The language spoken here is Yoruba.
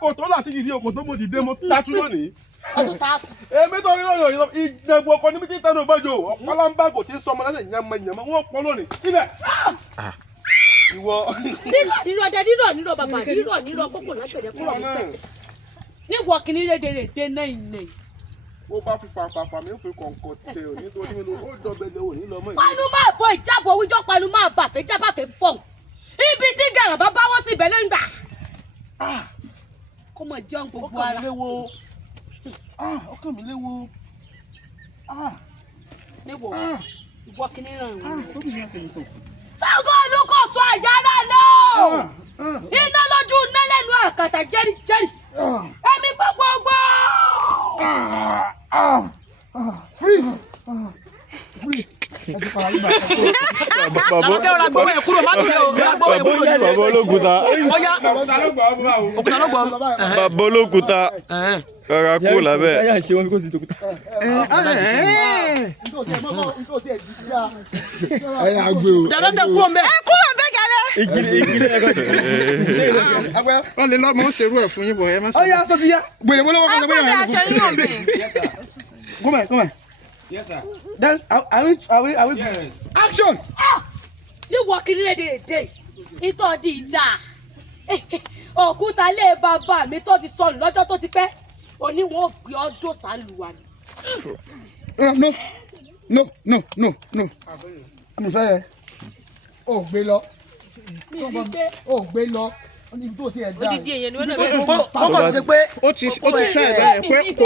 kò tó láti dìde òkò tó mo dìde mo tatu lónìí. Ọtún tatu. Èmi tó rí lóyún ìdẹ̀gbò ọkọ níbi tí tẹnu bọ́jọ ọ̀pọ̀lọpọ̀ kò tí ń sọmọ lẹ́sẹ̀ yànmọ̀yànmọ̀ wọ́n pọ̀ lónìí sílẹ̀. Ìwọ. Nírọ̀ bàbá nírọ̀ kókò lágbẹ̀dẹ̀ kúrò ní pẹ̀sẹ̀. Níwọ̀ kìíní rédèrèdè náà ìnẹ̀. Ó bá fi fàfàfà mi ń fi kọ̀ǹkọ̀ tẹ̀ ò nítorí mi ó dọ̀bẹ̀lẹ̀ ò ní lọ́mọ ìlú. Panu máa bọ ìjábọ̀ wíjọ́ panu máa bàfẹ́ jábàfẹ́ fọ̀n. Ibi tí gàràn bá báwọ́ sí ibẹ̀ lẹ́yìn gbà. Kó mọ̀ jẹun gbogbo ara. Ọkàn mi léwo. Níwọ̀ ìwọ kìíní ràn wọ́n. Sáńgó olùkọ́sọ àyàrá náà. Iná lójú nẹ́lẹ́nu àkàtà jẹ́rìjẹ́rì. Ẹ̀mí gbogbogbò. Freeze. Bàbá olókùúta. Bàbá olókùúta. Rárá kú lábẹ́. Dàdọ́tẹ̀ kúrò mbẹ́. Kúrò mbẹ́ gẹ́gẹ́. Wọ́n lè lọ́mọ ó ṣerú ẹ̀ fún yín bọ̀ ẹ má sọ. Ọ̀ya sọ ti yá. Gbèrè wọlé wọlé wọlé. Come on. Yes, sir. Then are we? Yes. Action! Níwọ̀ kìíní rédèrèdè ìtọ́ di ìdá. Òkúta lé bàbá mi tó ti sọnù lọ́jọ́ tó ti pẹ́. Òní wọn ò gbé ọdún sálùwà ni. No. Àmì fẹ́ yẹ. Ó gbé lọ. Ó gbé lọ. Ó ní ibi tó ti ẹ̀ dá. Kókò ti ṣe pé ó ti ṣe ẹ̀ bẹ́ẹ̀ pé.